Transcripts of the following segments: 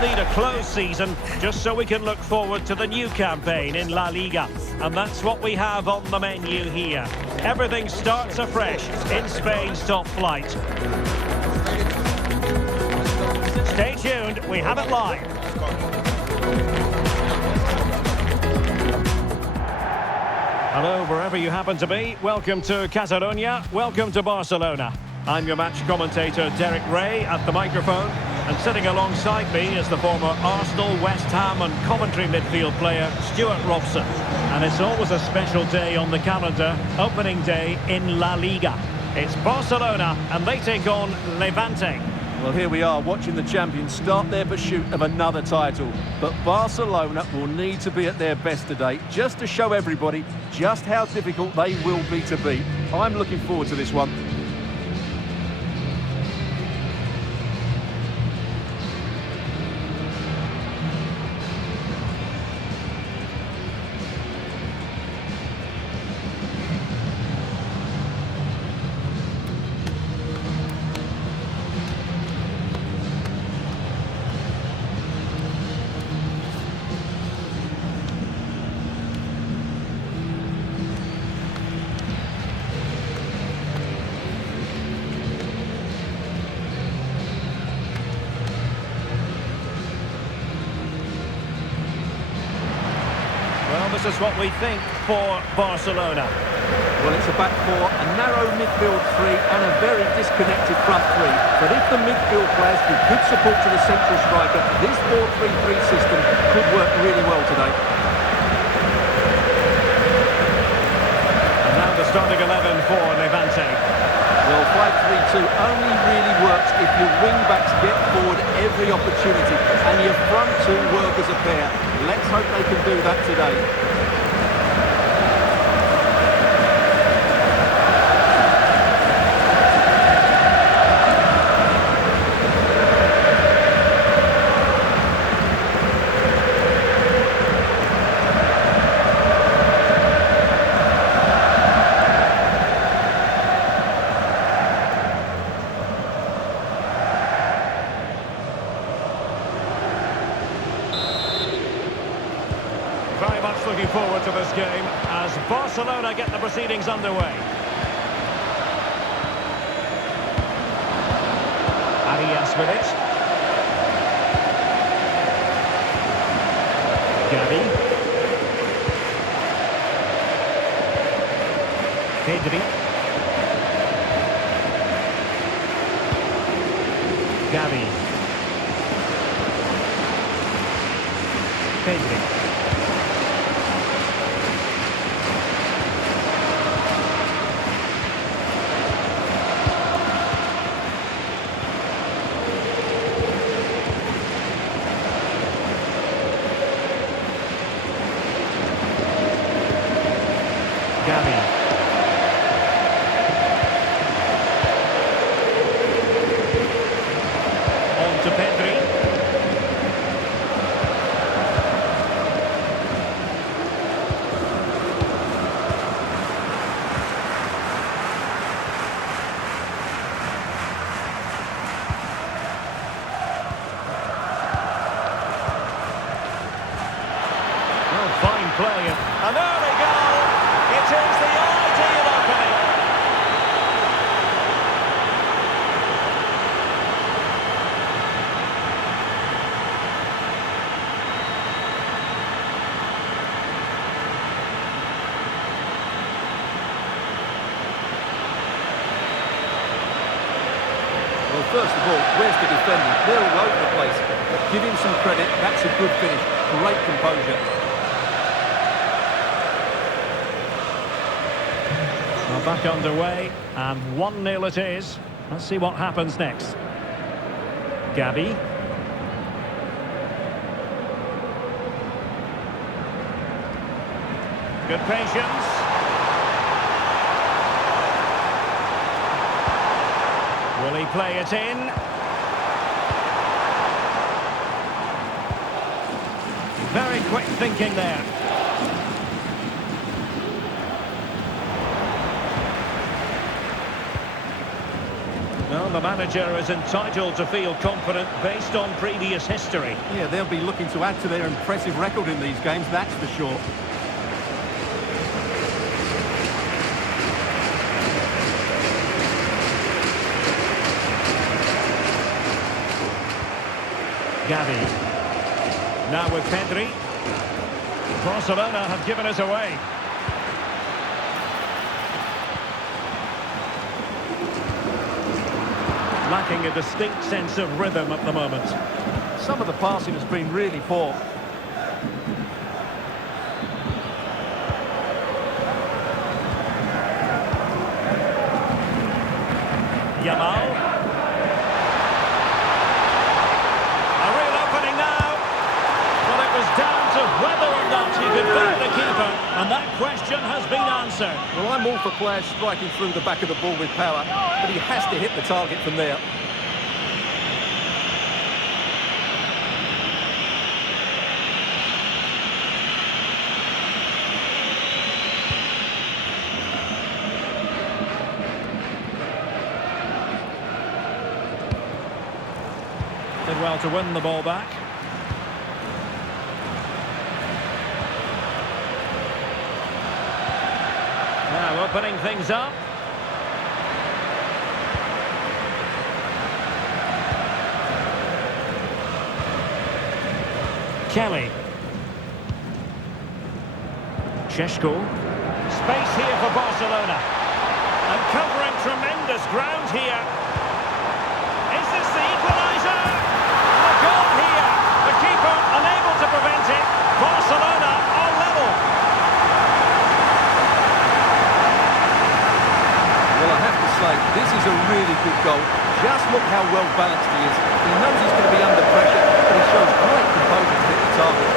need a close season just so we can look forward to the new campaign in La Liga. And that's what we have on the menu here. Everything starts afresh in Spain's top flight. Stay tuned, we have it live. Hello, wherever you happen to be. Welcome to Catalonia. Welcome to Barcelona. I'm your match commentator, Derek Ray, at the microphone. And sitting alongside me is the former Arsenal, West Ham and Coventry midfield player, Stuart Robson. And it's always a special day on the calendar, opening day in La Liga. It's Barcelona, and they take on Levante. Well, here we are watching the champions start their pursuit of another title. But Barcelona will need to be at their best today just to show everybody just how difficult they will be to beat. I'm looking forward to this one. This is what we think for Barcelona. Well, it's a back four, a narrow midfield three and a very disconnected front three. But if the midfield players give good support to the central striker, this 4-3-3 system could work really well today. And now the starting 11 for Levante. Well, 5-3-2 only really works if your wing-backs get forward every opportunity and your front two work as a pair. Let's hope they can do that today. Very much looking forward to this game as Barcelona get the proceedings underway. Arias with it. Gavi. Pedri. Gavi. Pedri. Gavi. On to Pedri. Well, fine play and early goal. It is the ideal opening. Well, first of all, where's the defending? They're all over the place. But give him some credit, that's a good finish. Great composure. Well, back underway, and 1-0 it is. Let's see what happens next. Gavi. Good patience. Will he play it in? Very quick thinking there. Well, the manager is entitled to feel confident based on previous history. Yeah, they'll be looking to add to their impressive record in these games, that's for sure. Gavi. Now with Pedri. Barcelona have given us away. Lacking a distinct sense of rhythm at the moment. Some of the passing has been really poor. Yamal. Down to whether or not he could beat the keeper, and that question has been answered. Well, I'm all for players striking through the back of the ball with power, but he has to hit the target from there. Did well to win the ball back. Now opening things up. Kelly. Šeško. Space here for Barcelona. And covering tremendous ground here. Is this the equaliser? A goal here. The keeper unable to prevent it. Barcelona are level. Well, I have to say, this is a really good goal. Just look how well balanced he is. He knows he's going to be under pressure, but he shows great composure to hit the target.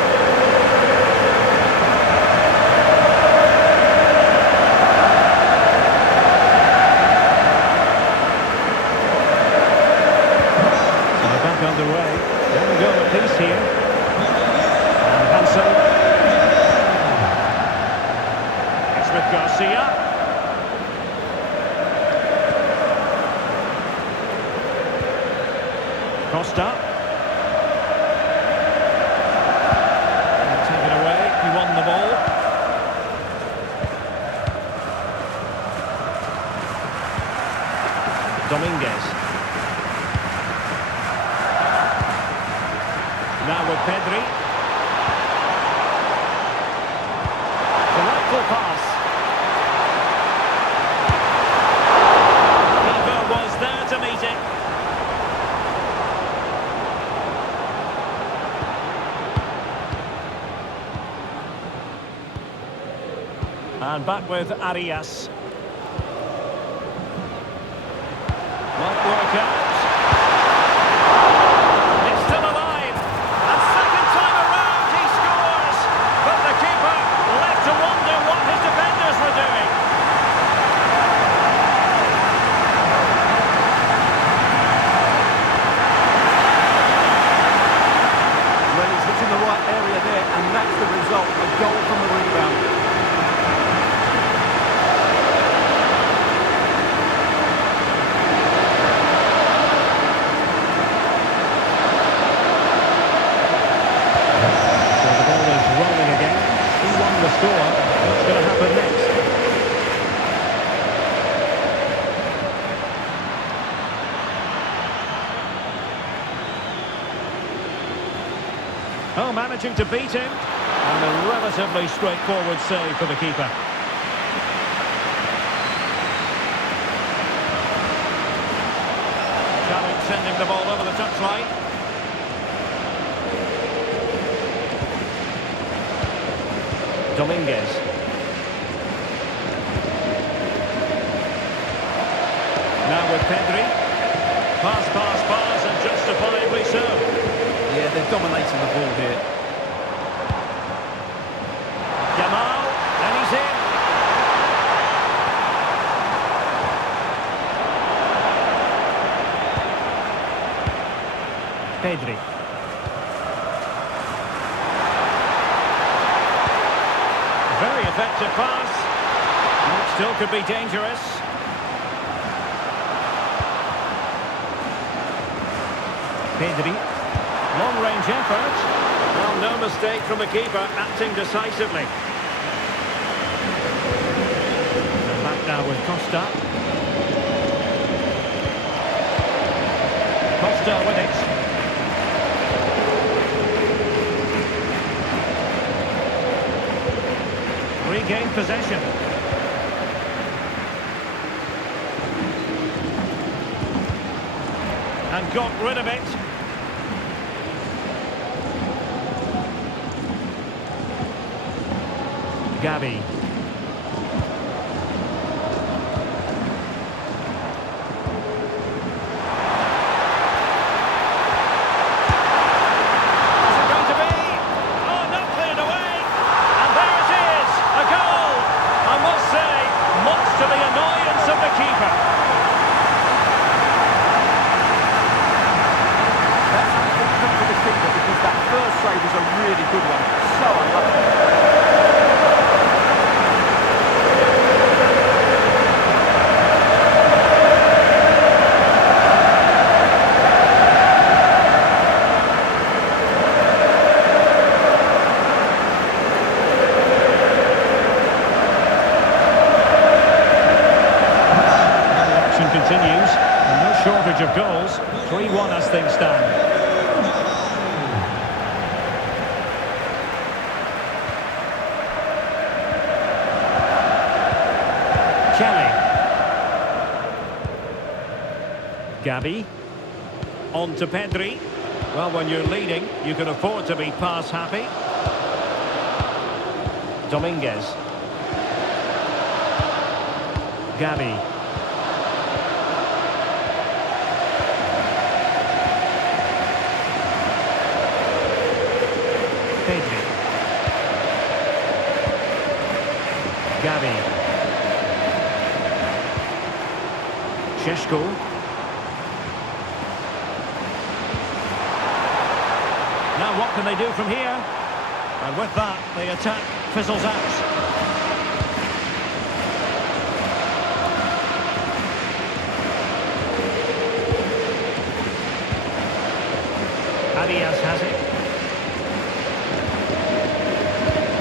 So they're back underway. One goal apiece here. And Hansen. It's with Garcia. Costa. Taken away, he won the ball. Dominguez. Now with Pedri. Delightful pass. Keeper was there to meet it. And back with Arias. Might work out. It's still alive. And second time around he scores. But the keeper left to wonder what his defenders were doing. Well, he's hitting the right area there, and that's the result. A goal from the rebound. The score. What's going to happen next? Oh, managing to beat him. And a relatively straightforward save for the keeper. Challenge sending the ball over the touchline. Dominguez. Now with Pedri. Pass, and justifiably so. Yeah, they're dominating the ball here. Yamal, and he's in. Pedri. Very effective pass. It still could be dangerous. Pedri. Long-range effort. Well, no mistake from the keeper, acting decisively. And back now with Costa. Costa with it. Regained possession. And got rid of it. Gavi. Save was a really good one. So unlucky. The action continues. And no shortage of goals. 3-1 as things stand. Gavi, on to Pedri. Well, when you're leading, you can afford to be pass happy. Dominguez. Gavi. Pedri. Gavi. Šeško. Now what can they do from here? And with that, the attack fizzles out. Arias has it.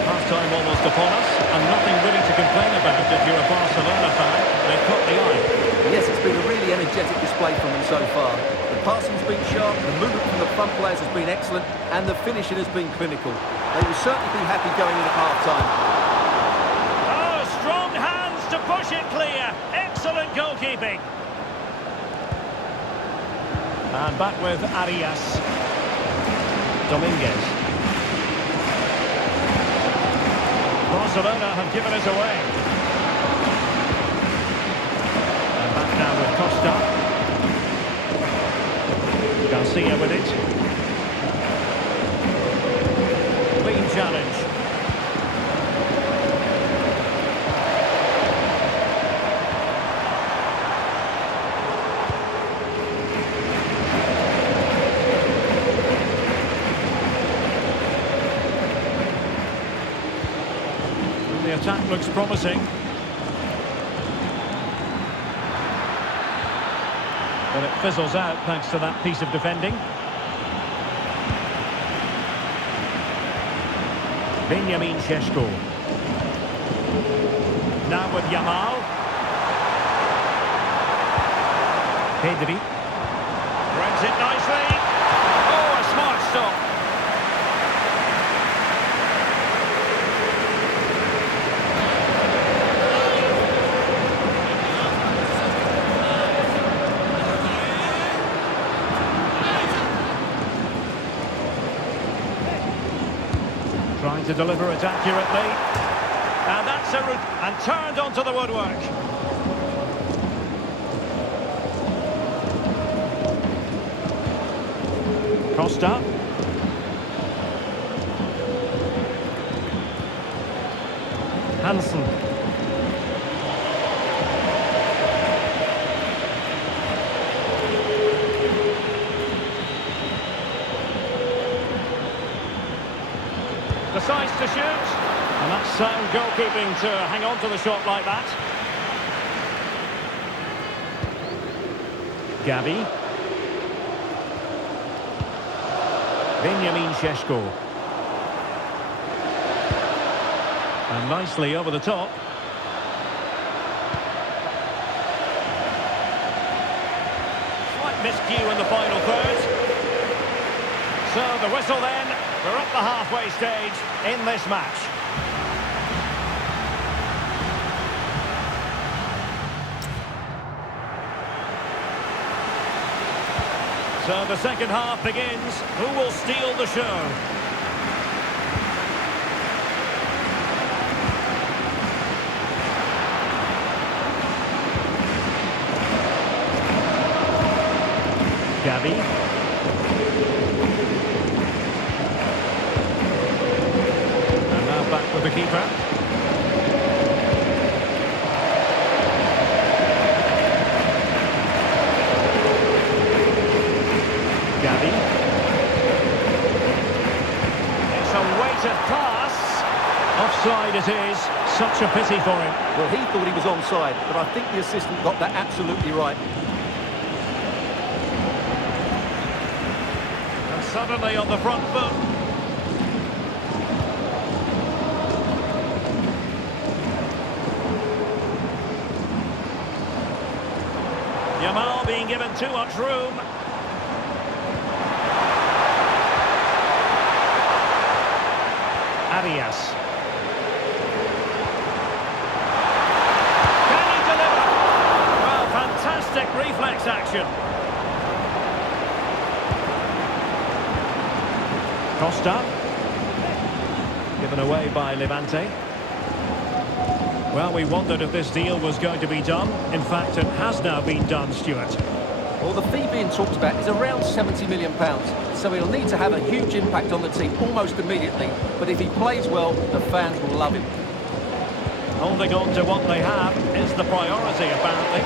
Half-time almost upon us, and nothing really to complain about if you're a Barcelona fan. They've caught the eye. Yes, it's been a really energetic display from them so far. The passing's been sharp, the movement from the front players has been excellent, and the finishing has been clinical. They will certainly be happy going in at half-time. Oh, strong hands to push it clear. Excellent goalkeeping. And back with Arias. Dominguez. Barcelona have given us away. And back now with Costa. Garcia with it. Clean challenge. The attack looks promising. But it fizzles out thanks to that piece of defending. Benjamin Šeško. Now with Yamal. Pedri. Runs it nicely. Oh, a smart stop. Trying to deliver it accurately. And that's and turned onto the woodwork. Costa. Hansen. Decides to shoot, and that's sound goalkeeping to hang on to the shot like that. Gavi. Benjamin Šeško. And nicely over the top. Slight miscue in the final third. So the whistle then. We're up the halfway stage in this match. So the second half begins. Who will steal the show? Gavi. And now back with the keeper. Gavi. It's a weighted pass. Offside it is. Such a pity for him. Well, he thought he was onside, but I think the assistant got that absolutely right. And suddenly on the front foot. Yamal being given too much room. Arias. Can he deliver? Well, fantastic reflex action. Costa. Given away by Levante. Well, we wondered if this deal was going to be done. In fact, it has now been done, Stuart. Well, the fee being talked about is around £70 million, so he'll need to have a huge impact on the team almost immediately. But if he plays well, the fans will love him. Holding on to what they have is the priority, apparently.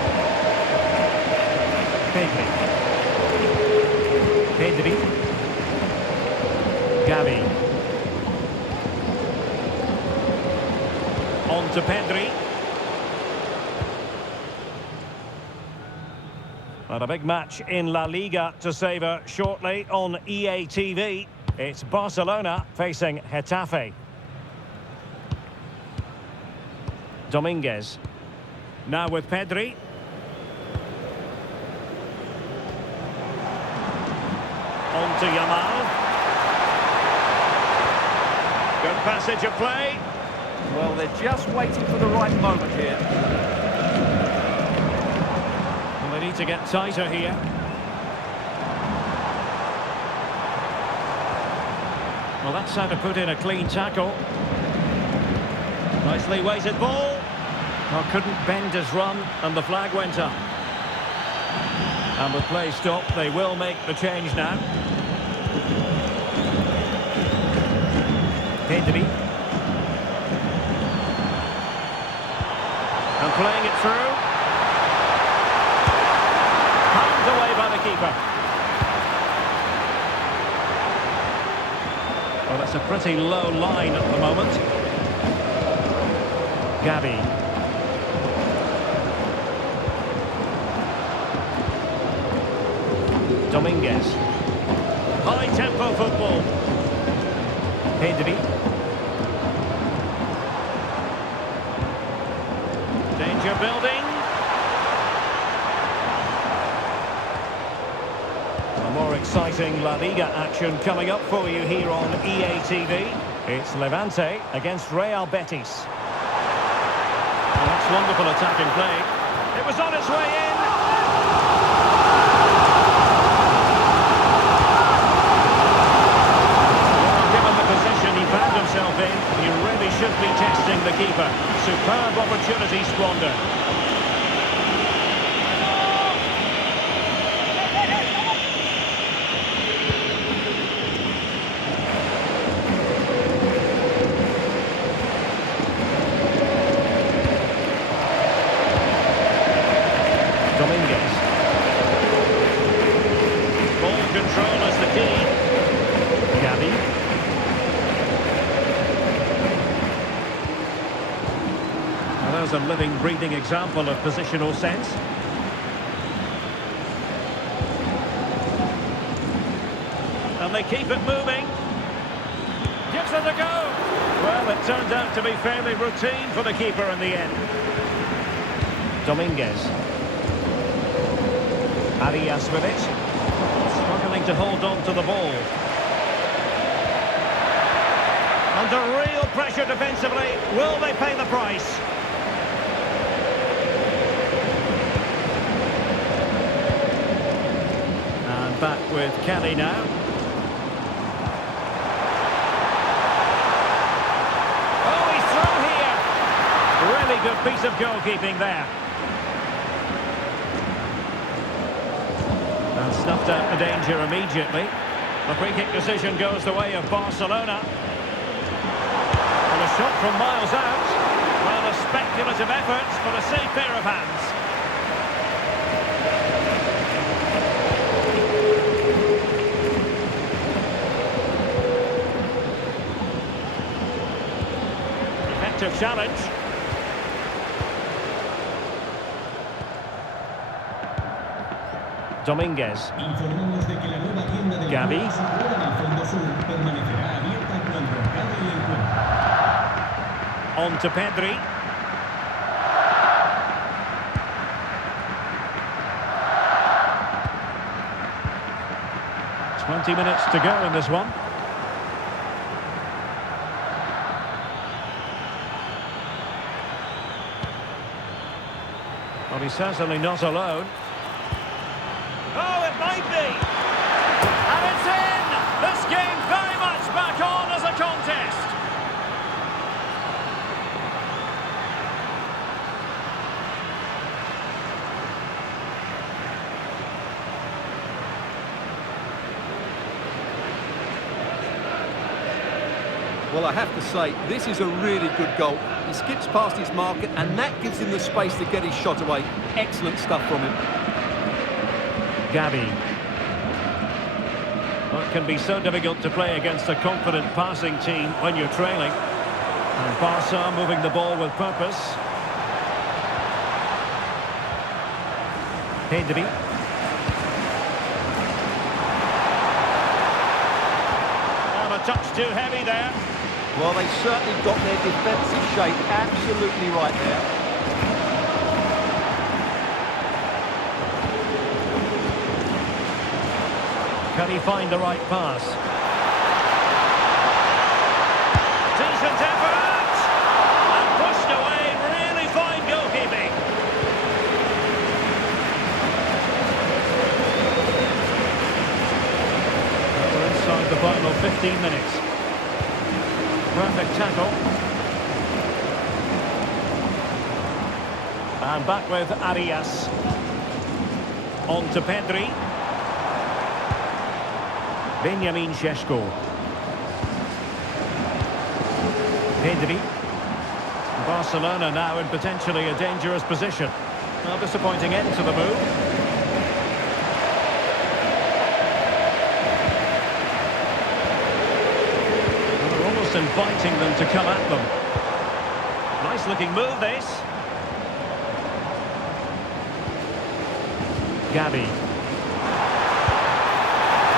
Pedri. Gavi. On to Pedri. And a big match in La Liga to savour shortly on EA TV. It's Barcelona facing Getafe. Dominguez. Now with Pedri. On to Yamal. Good passage of play. Well, they're just waiting for the right moment here. Well, they need to get tighter here. Well, that's how to put in a clean tackle. Nicely weighted ball. Well, couldn't bend his run, and the flag went up. And with play stopped, they will make the change now. Pedri. And playing it through. Palmed away by the keeper. Well, that's a pretty low line at the moment. Gavi. Dominguez. High-tempo football. Pedri. Danger building. A more exciting La Liga action coming up for you here on EA TV. It's Levante against Real Betis. And that's wonderful attacking play. It was on its way in. Well, given the position he found himself in, he really should be testing the keeper. Superb opportunity squandered. Dominguez. Ball control is the key. Gavi. Now there's a living, breathing example of positional sense. And they keep it moving? Gives it a go. Well, it turned out to be fairly routine for the keeper in the end. Dominguez. Arias with it. Struggling to hold on to the ball. Under real pressure defensively. Will they pay the price? And back with Kelly now. Oh, he's through here. Really good piece of goalkeeping there. And snuffed out the danger immediately. The free kick decision goes the way of Barcelona. And a shot from miles out. Well, a speculative effort, but a safe pair of hands. Effective challenge. Dominguez. Informamos de que la nueva tienda de Gavi. situada en el fondo sur permanecerá abierta cuando acabe el encuentro. On to Pedri. "20 minutes to go in this one. Well, he's certainly not alone. Oh, it might be! And it's in! This game very much back on as a contest. Well, I have to say, this is a really good goal. He skips past his marker, and that gives him the space to get his shot away. Excellent stuff from him. Gavi. Well, it can be so difficult to play against a confident passing team when you're trailing. And Barca moving the ball with purpose. Pedri. Well, a touch too heavy there. Well, they certainly got their defensive shape absolutely right there. Can he find the right pass? Decent effort! And pushed away, really fine goalkeeping. We're inside the final 15 minutes. Perfect tackle. And back with Arias. On to Pedri. Benjamin Šeško. Pedri. Barcelona now in potentially a dangerous position. Well, disappointing end to the move. Well, they're almost inviting them to come at them. Nice looking move, this. Gavi.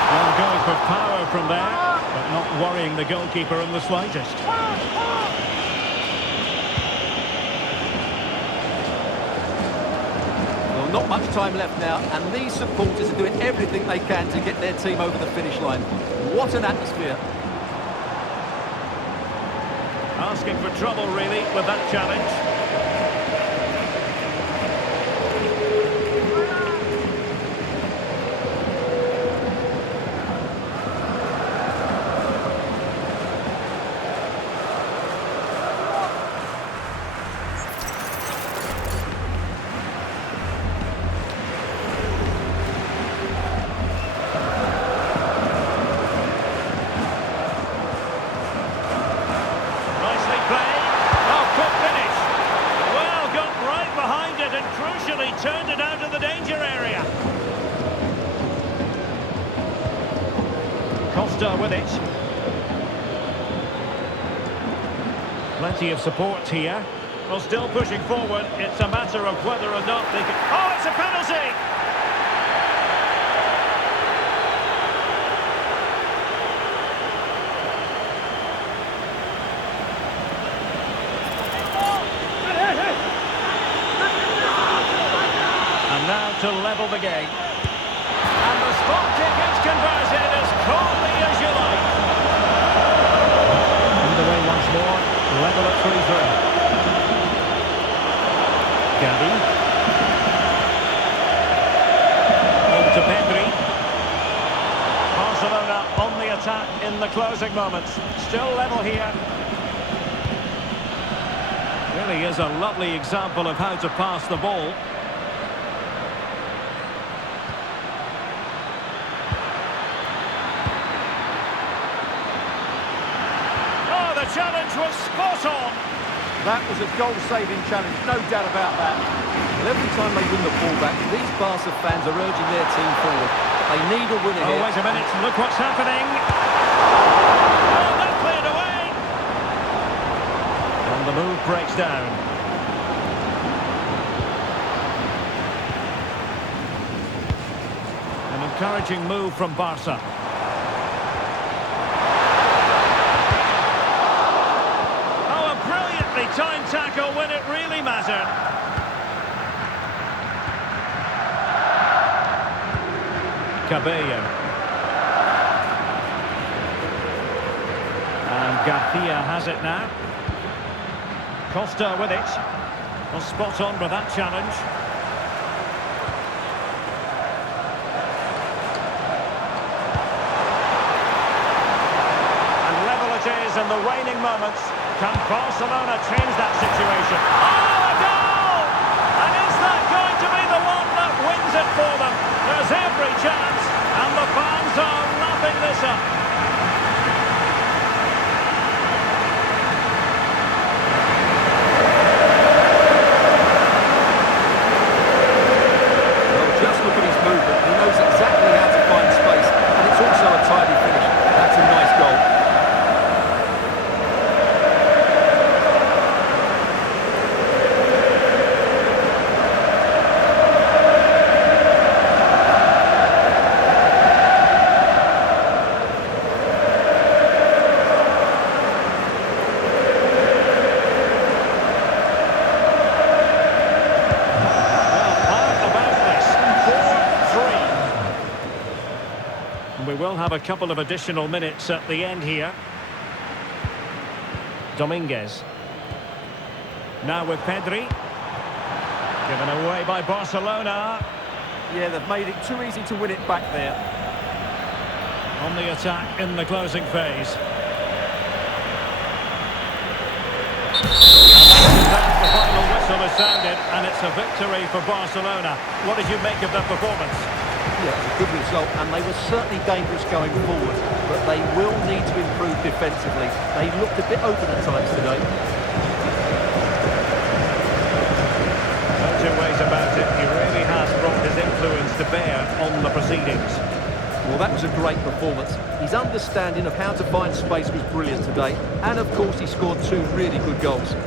Well, going for power from there, but not worrying the goalkeeper in the slightest. Well, not much time left now, and these supporters are doing everything they can to get their team over the finish line. What an atmosphere. Asking for trouble, really, with that challenge. Turned it out of the danger area. Costa with it. Plenty of support here. Well, still pushing forward. It's a matter of whether or not they can... Oh, it's a penalty! to level the game. And the spot kick is converted as calmly as you like. Underway once more, level at 3-3. Gavi. On to Pedri. Barcelona on the attack in the closing moments. Still level here. Really is a lovely example of how to pass the ball. Oh, the challenge was spot on. That was a goal-saving challenge, no doubt about that. Well, every time they win the ball back, these Barca fans are urging their team forward. They need a winner here. Oh, wait a minute, look what's happening. Oh, that cleared away. And the move breaks down. An encouraging move from Barca. Time tackle when it really mattered. Cabello. And Garcia has it now. Costa with it. Well, spot on with that challenge. And level it is in the waning moments. Can Barcelona change that situation? Oh, a goal! And is that going to be the one that wins it for them? There's every chance, and the fans are lapping this up. Well, just look at his movement. He knows exactly how to find space, and it's also a tidy finish. That's a nice goal. We will have a couple of additional minutes at the end here. Dominguez. Now with Pedri. Given away by Barcelona. Yeah, they've made it too easy to win it back there. On the attack in the closing phase. And that's the final whistle is sounded, and it's a victory for Barcelona. What did you make of that performance? Yeah, it's a good result, and they were certainly dangerous going forward, but they will need to improve defensively. They looked a bit open at times today. No two ways about it. He really has brought his influence to bear on the proceedings. Well, that was a great performance. His understanding of how to find space was brilliant today, and of course he scored two really good goals.